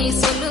நீ சொல்லு